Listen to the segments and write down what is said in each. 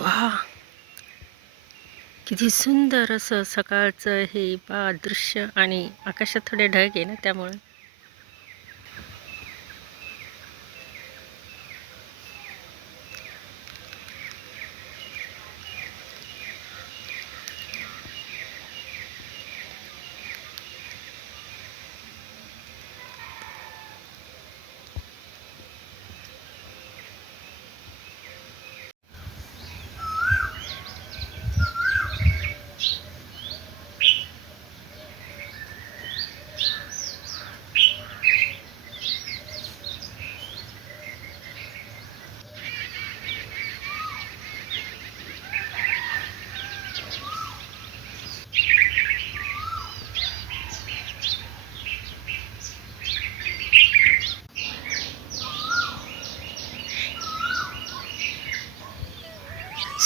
वा. किती सुंदर असं सकाळचं हे बा दृश्य आणि आकाशात थोडे ढग आहे ना त्यामुळे.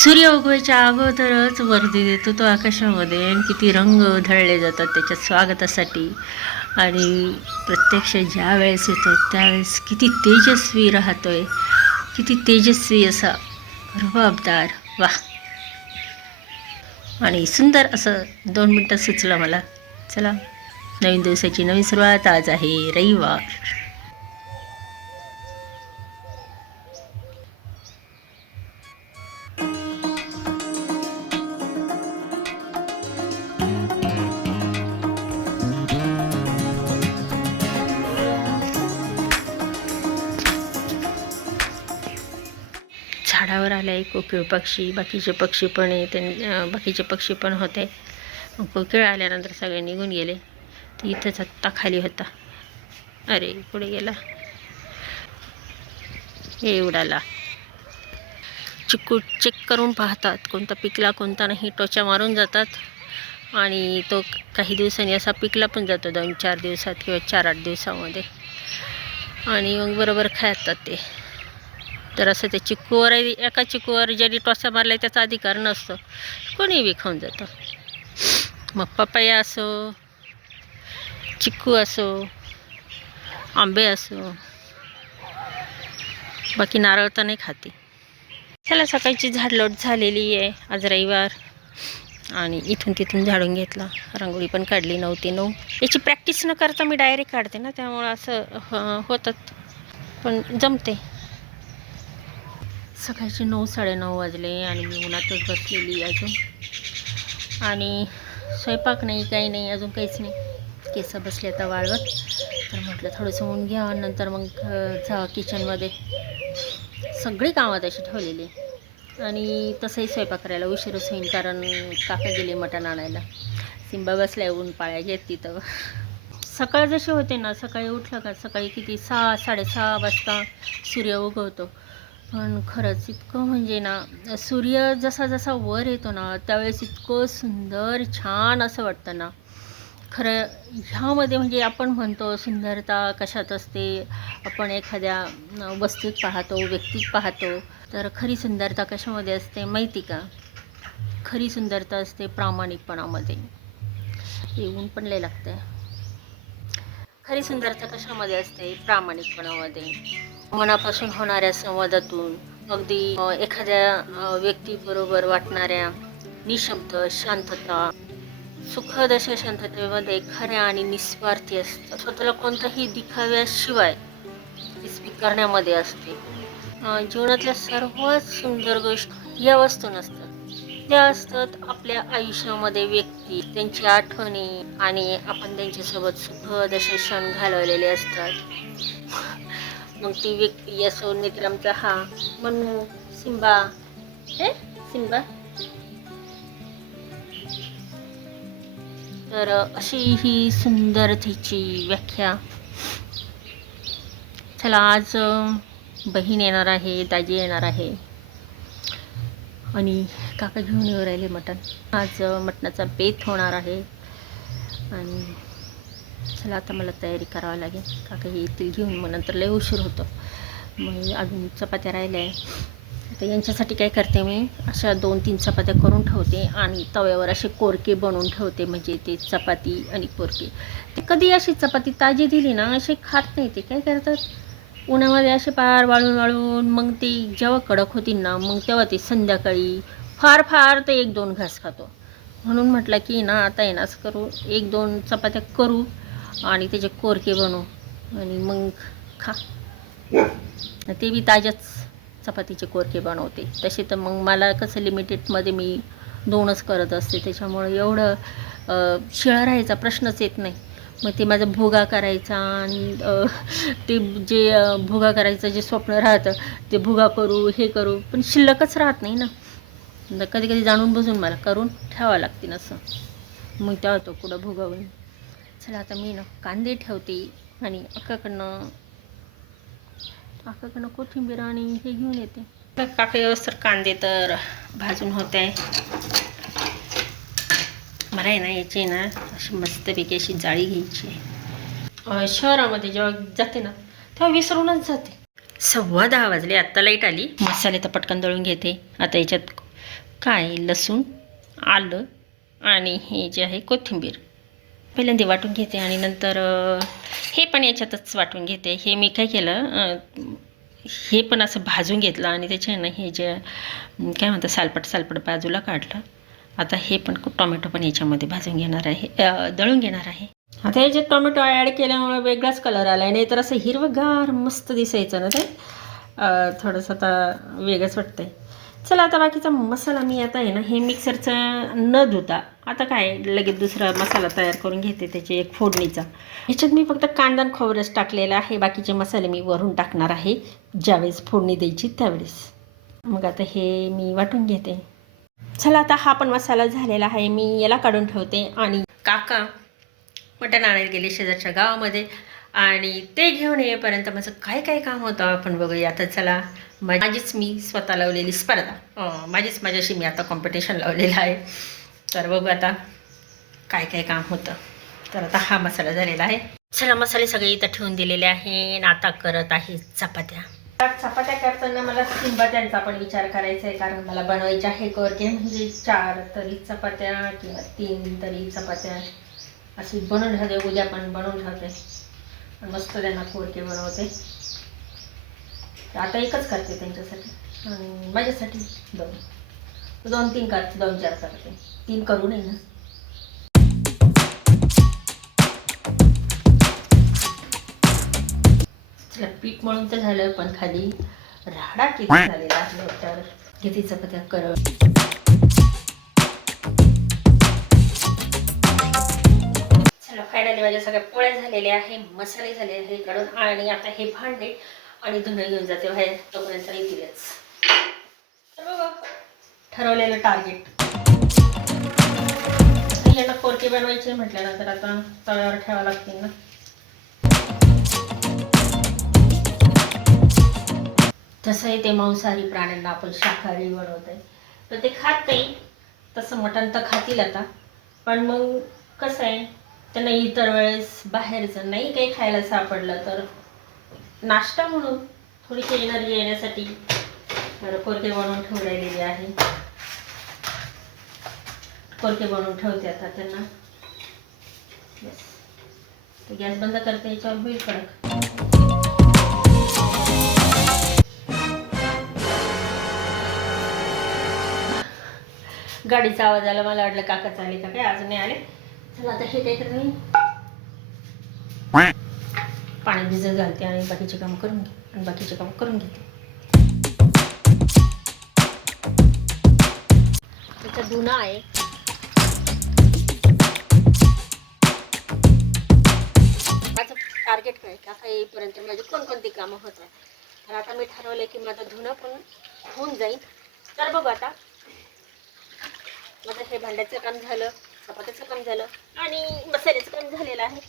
सूर्य उगवायच्या अगोदरच वर्दी देतो तो आकाशामध्ये आणि किती रंग उधळले जातात त्याच्या स्वागतासाठी. आणि प्रत्यक्ष ज्या वेळेस येतो त्यावेळेस किती तेजस्वी राहतो आहे किती तेजस्वी असा रुबाबदार वा आणि सुंदर असं दोन मिनटं सुचलं मला. चला नवीन दिवसाची नवीन सुरुवात आज आहे रविवार. झाडावर आला एक कोकिळ पक्षी बाकीचे पक्षी पण आहे त्यां बाकीचे पक्षी पण होते. कोकिळ आल्यानंतर सगळे निघून गेले. तर इथंच आत्ता खाली होता. अरे पुढे गेला? हे उडाला. चिकू चेक करून पाहतात. कोणता पिकला कोणता नाही. टोचा मारून जातात. आणि तो काही दिवसांनी असा पिकला पण जातो. दोन चार दिवसात किंवा चार आठ दिवसामध्ये. आणि मग बरोबर खातात ते. तर असं ते चिक्कूवर एका चिक्कूवर ज्याने टोसा मारला त्याचा अधिकार नसतो. कोणी बी खाऊन जातं. मग पपया असो चिक्कू असो आंबे असो बाकी नारळ तर नाही खाते. चला सकाळची झाडलोट झालेली आहे. आज रविवार आणि इथून तिथून झाडून घेतला. रांगोळी पण काढली नऊ नऊ. याची प्रॅक्टिस न करता मी डायरेक्ट काढते ना त्यामुळं असं होतात. पण जमते. सकाळचे नऊ साडेनऊ वाजले आणि मी उन्हातच बसलेली अजून. आणि स्वयंपाक नाही काही नाही अजून काहीच नाही. केस बसले आता वाळवत. तर म्हटलं थोडंसं ऊन घ्या नंतर मग जा किचनमध्ये सगळी कामं तशी ठेवलेली आणि तसंही स्वयंपाक करायला उशीरच होईल कारण काका गेले मटण आणायला. सिंबा बसल्या ऊन पाळ्या घेत तिथं. सकाळ जशी होते ना सकाळी उठलं का सकाळी किती सहा साडेसहा वाजता सूर्य उगवतो. पण खरंच इतकं म्हणजे ना सूर्य जसा जसा वर येतो ना त्यावेळेस इतकं सुंदर छान असं वाटतं ना. खरं ह्यामध्ये म्हणजे आपण म्हणतो सुंदरता कशात असते? आपण एखाद्या वस्तूत पाहतो व्यक्तीत पाहतो तर खरी सुंदरता कशामध्ये असते माहिती का? खरी सुंदरता असते प्रामाणिकपणामध्ये. येऊन पण लय लागतं खरी सुंदरता कशामध्ये असते? प्रामाणिकपणामध्ये. मनापासून होणाऱ्या संवादातून अगदी एखाद्या व्यक्तीबरोबर वाटणाऱ्या निशब्द शांतता सुखद अशा शांततेमध्ये खऱ्या आणि निस्वार्थी असतात. स्वतःला कोणताही दिखाव्याशिवाय स्वीकारण्यामध्ये असते. जीवनातल्या सर्वात सुंदर गोष्ट या वस्तू नसतात. त्या असतात आपल्या आयुष्यामध्ये व्यक्ती त्यांची आठवणी आणि आपण त्यांच्यासोबत सुखद असे क्षण घालवलेले असतात. मग ती व्यक्ती असो नेत्रामचा हा मनू सिंबा हे? सिंबा? तर अशी ही सुंदरतेची व्याख्या. चला आज बहीण येणार आहे दाजी येणार आहे. आणि काका घेऊन येऊ राहिले मटण. आज मटणाचा बेत होणार आहे. आणि चला आता मला तयारी करावी लागेल. काका येतील घेऊन मग नंतर लय उशीर होतो. मग अजून चपात्या राहिल्या आहे तर यांच्यासाठी काय करते मी? अशा दोन तीन चपात्या करून ठेवते आणि तव्यावर असे कोरके बनवून ठेवते म्हणजे ते चपाती आणि कोरके. ते कधी अशी चपाती ताजी दिली ना असे खात नाही ते. काय करतात? उन्हामध्ये असे पार वाळून वाळून मग ते जेव्हा कडक होती ना मग तेव्हा ते संध्याकाळी फार फार ते एक दोन घास खातो. म्हणून म्हटलं की ना आता आहे ना असं करू. एक दोन चपात्या करू. आणि त्याचे कोरके बनवू. आणि मग खा. ते बी ताज्याच चपातीचे कोरके बनवते. तसे तर मग मला कसं लिमिटेडमध्ये मी दोनच करत असते. त्याच्यामुळे एवढं शिळा राहायचा प्रश्नच येत नाही. मग ते माझा भुगा करायचा आणि ते जे भुगा करायचं जे स्वप्न राहतं ते भुगा करू हे करू पण शिल्लकच राहत नाही ना. कधी कधी जाणून बसून मला करून ठेवावं लागते असं. मग तेव्हा तो कुठं भुगा होईल चला आता मी ना कांदे ठेवते आणि अक्काकडनं अक्काकडनं कोथिंबीर आणि हे घेऊन येते. काका व्यवस्थित कांदे तर भाजून होते. मला आहे ना याची ना अशी मस्तपैकी अशी जाळी घ्यायची आहे. शहरामध्ये जेव्हा जाते ना तेव्हा विसरूनच जाते. सव्वा दहा वाजले आत्ता लाइट आली. मसाले तर पटकन दळून घेते. आता याच्यात काय लसूण आलं आणि हे जे आहे कोथिंबीर. पहिल्यांदा वाटून घेते आणि नंतर हे पण याच्यातच वाटून घेते. हे मी काय केलं हे पण असं भाजून घेतलं आणि त्याच्यानं ना हे जे काय म्हणतात सालपट सालपट बाजूला काढलं. आता हे पण टोमॅटो पण याच्यामध्ये भाजून घेणार आहे दळून घेणार आहे. आता याच्यात टोमॅटो ॲड केल्यामुळे वेगळाच कलर आला आहे नाही तर असं हिरवंगार मस्त दिसायचं ना ते? थोडंसं आता वेगळंच वाटतंय. चला आता बाकीचा मसाला मी आता आहे ना हे मिक्सरचं न धुता आता काय लगेच दुसरा मसाला तयार करून घेते त्याची एक फोडणीचा. ह्याच्यात मी फक्त कांदा खोबरंच टाकलेलं आहे. बाकीचे मसाले मी वरून टाकणार आहे. ज्यावेळेस फोडणी द्यायची त्यावेळेस. मग आता हे मी वाटून घेते. चला आता हा पण मसाला झालेला आहे. मी याला काढून ठेवते. आणि काका मटण आणायला गेले शेजारच्या गावामध्ये. आणि ते घेऊन येईपर्यंत माझं काय काय काम होतं आपण बघूया. आता चला. माझीच मी स्वतः लावलेली स्पर्धा. माझीच माझ्याशी मी आता कॉम्पिटिशन लावलेलं आहे. तर बघू आता काय काय काम होतं. तर आता हा मसाला झालेला आहे. चला मसाले सगळे इथं ठेवून दिलेले आहे. आणि आता करत आहे चपात्या. चपात्या करताना मला चपात्यांचा पण विचार करायचा आहे. कारण मला बनवायचे आहे कोरके म्हणजे चार तरी चपात्या किंवा तीन तरी चपात्या. अशी बनवून ठेवते. उद्या पण बनवून ठेवते. मस्त त्यांना कोरके बनवते. आता एकच करते त्यांच्यासाठी. आणि माझ्यासाठी दोन. दोन तीन करते दोन चार करते. तीन करू नये ना. चला पीठ मळून तर झालं पण खाली राडा किती झालेला आहे. तर किती चपात्या कर चला फायनली माझ्या सगळ्या पोळ्या झालेल्या आहे मसाले झाले आहे काढून आणि आता हे भांडे आणि धुणं घेऊन जाते बाहेर तोपर्यंत येतीलच तर बघा. ठरवलेलं टार्गेट यांना कोरके बनवायचे म्हटल्यानंतर आता तव्यावर ठेवावं लागतील ना. तसंही ते मांसाहारी प्राण्यांना आपण शाकाहारी बनवत आहे तर ते खात नाही. तसं मटण तर खातील आता. पण मग कसं आहे त्यांना इतर वेळेस बाहेरचं नाही काही खायला सापडलं तर नाश्ता म्हणून थोडीशी एनर्जी येण्यासाठी तर कोरके बनवून ठेवलेली आहे. कोरके बनवून ठेवते आता त्यांना. बस गॅस बंद करते याच्यावर होईल कडक गाडीचा आवाज आला मला वाटलं काकाच आले का काय? अजून नाही आले. चला आता हे नाही पाणी भिजत घालते आणि बाकीचे काम करून घे आणि बाकीचे काम करून घेते. त्याचा धुना आहे. माझं टार्गेट काय काका येईपर्यंत माझी कोणकोणती कामं होतात तर आता मी ठरवलं की माझं धुणं पण होऊन जाईल. तर बघू आता. माझं हे भांड्याचं काम झालं चपात्याचं काम झालं आणि मसाल्याचं काम झालेलं आहे.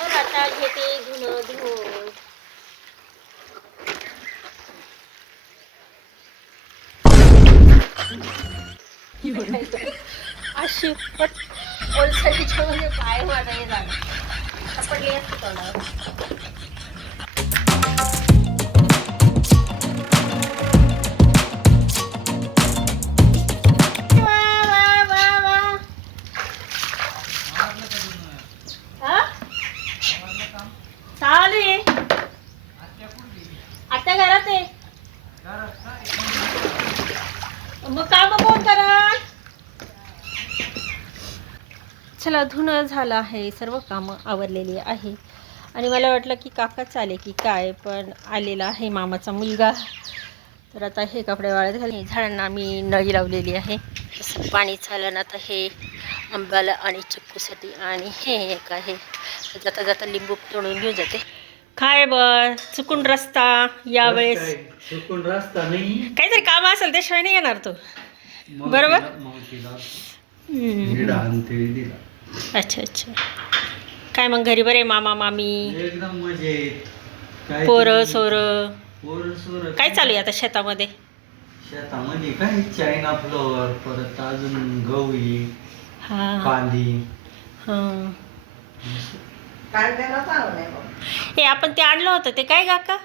मग आता घेते धुणं धुवून. अशी पट ओलसरीच्या म्हणजे काय माझं हे झालं सापडली असते तोंडावर झालं आहे सर्व कामं आवरलेली आहे. आणि मला वाटलं की काकाच आले की काय पण आलेला आहे मामाचा मुलगा. तर आता हे कपडे वाळत घालले झाडांना मी नळी लावलेली आहे. तसं पाणी झालं ना तर हे आंब्याला आणि चिक्कूसाठी आणि हे एक आहे. जाता जाता लिंबू तोडून घेऊन जाते. काय बर? चुकून रस्ता यावेळेस. चुकून रस्ता नाही. काहीतरी काम असेल त्याशिवाय नाही येणार तो. बरोबर? अच्छा अच्छा. काय मग घरी बरे मामा मामी? एकदम मजेत. काय पोरं तुम्ही- सोरं? पोरं सोरं. काय चालू आहे आता शेतामध्ये? शेतामध्ये काय? चायना फ्लोअर परत अजून गवळी हा. कांदी. हां. हे आपण ते आणलं होतं ते काय काका?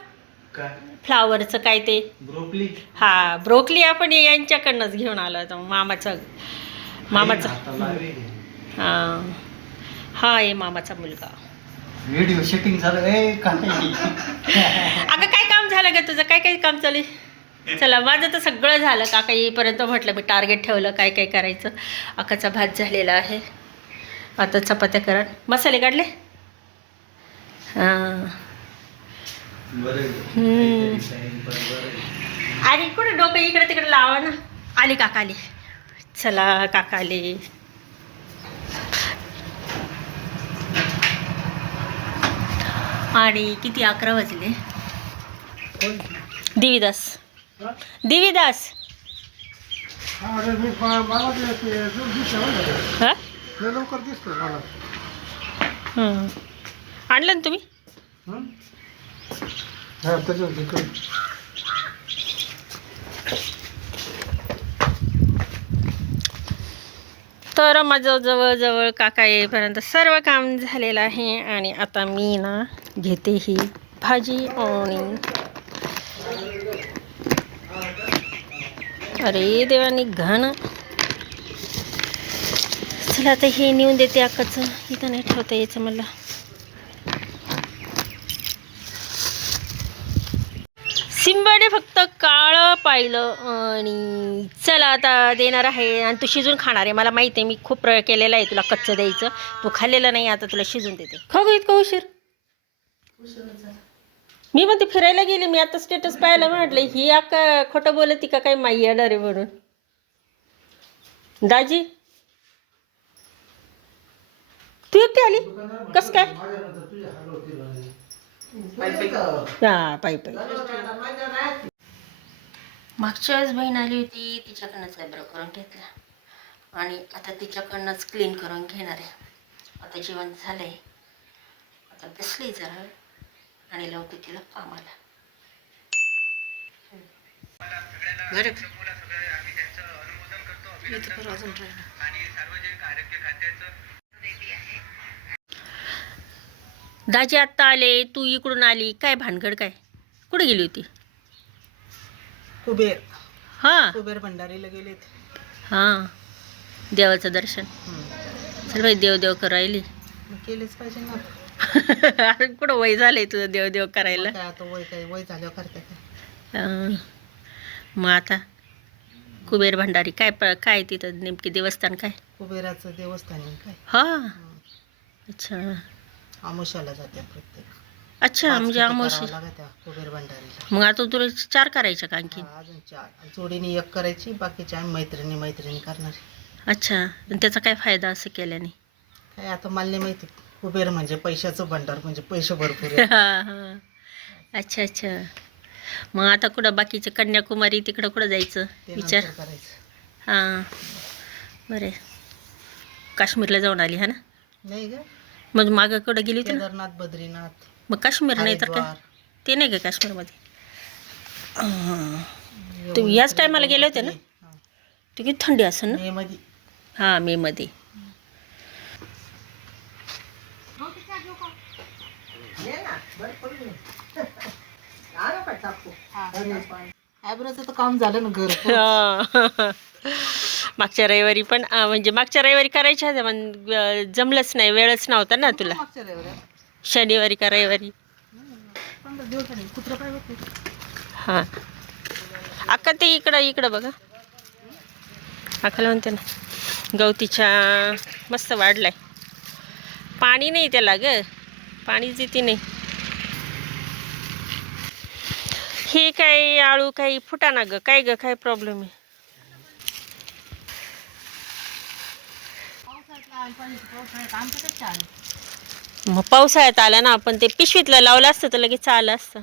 काय? फ्लावरचं काय ते? ब्रोकली. हा ब्रोकली आपण यांच्याकडनंच घेऊन आलो होतो मामाचं. मामाचं. आता लावेल. हां. हा आहे मामाचा मुलगा. व्हिडिओ शूटिंग झालं. ए काय? अगं काय काम झालं का तुझं? काय काय काम चालू आहे? चला माझं तर सगळं झालं. काका येईपर्यंत म्हटलं मी टार्गेट ठेवलं काय काय करायचं? अकाचा भात झालेला आहे. आता चपात्या करा. मसाले काढले? हां. हम्म. कुठे डोकं इकडे तिकडे लावा ना. आले काका आले. चला काका आले. आणि किती अकरा वाजले? दिवीदास. दिवीदास. हा हं. आणलं ना तुम्ही हा त्याच्यात इकडे तर माझं जवळजवळ काका येईपर्यंत सर्व काम झालेलं आहे आणि आता मी ना घेते ही भाजी आणि अरे देवानी घाण. चला आता हे नेऊन देते अक्काचं इथं नाही ठेवता यायचं मला. सिंबाडे फक्त का पाहिलं आणि चला आता देणार आहे आणि तू शिजून खाणार आहे. मला माहिती आहे मी खूप प्रयोग केलेला आहे तुला कच्चं द्यायचं. तू खाल्लेलं नाही आता तुला शिजून देते. खाऊ गं इतका उशीर. मी म्हणते फिरायला गेली मी आता स्टेटस पाहायला म्हटलं ही अक्का खोटं बोलती का काय माई येणार आहे म्हणून? दाजी? तू एकटी आली? कस काय? हा पायी पायी. मागच्या वेळेस बहीण आली होती तिच्याकडनंच आयब्रो करून घेतला. आणि आता तिच्याकडनंच क्लीन करून घेणार आहे. आता जेवण झालंय. आता बसली जरा आणि लावते तिला कामाला. बरं. अजून. दाजी आत्ता आले तू इकडून आली काय भानगड काय? कुठे गेली होती? कुबेर. हां. कुबेर भंडारीला गेलेत. हां. देवाचं दर्शन. चल बाई देव देव करायली मग केलेच पाहिजे ना. अरे कुठं वय झालंय तुझं देव देव करायला काय आता वय काय वय झाल्यावर करते काय? अं, मग आता कुबेर भंडारी काय प काय तिथं? नेमकी देवस्थान काय? कुबेराचं देवस्थान आहे काय? हा. अच्छा. आमुष्याला जाते प्रत्येक. अच्छा म्हणजे लागत्या कुबेर भंडारीला? मग आता तुला चार करायच्या का आणखी हा, अजून चार. जोडीने एक करायची बाकीच्या आम्ही मैत्रिणी मैत्रिणी करणार. अच्छा आणि त्याचा काय फायदा असं केल्याने? काय आता मला नाही माहिती. कुबेर म्हणजे पैशाचं भंडार म्हणजे पैसे भरपूर आहे. हा हा. अच्छा अच्छा. मग आता कुठं बाकीचे कन्याकुमारी तिकडं कुठं जायचं? ते विचार. करायचं. हां. बरे काश्मीरला जाऊन आली हा ना? नाही ग. मग मागं कुठं गेली होती ना? केदारनाथ बद्रीनाथ. मग काश्मीर नाही तर काय. ते नाही का काश्मीरमध्ये? तुम्ही याच टायमाला गेले होते ना. ते किती थंडी असेल ना? मे मध्ये. हां मेमध्ये ॲब्रोचं तर काम झालं ना घर. हां. मागच्या रविवारी पण म्हणजे मागच्या रविवारी करायच्या पण जमलंच नाही वेळच नव्हता ना तुला. मागच्या रविवारी. शनिवारी का रविवारी. हां. अक्का ते इकडं इकडं बघा. अक्काला म्हणते ना गवतीच्या मस्त वाढलाय. पाणी नाही त्याला ग. पाणीच येते नाही. हे काय आळू काही फुटा ना ग. काय ग काय प्रॉब्लेम आहे. मग पावसाळ्यात आला ना आपण ते पिशवीतलं लावलं असतं तर लगेच आलं असतं.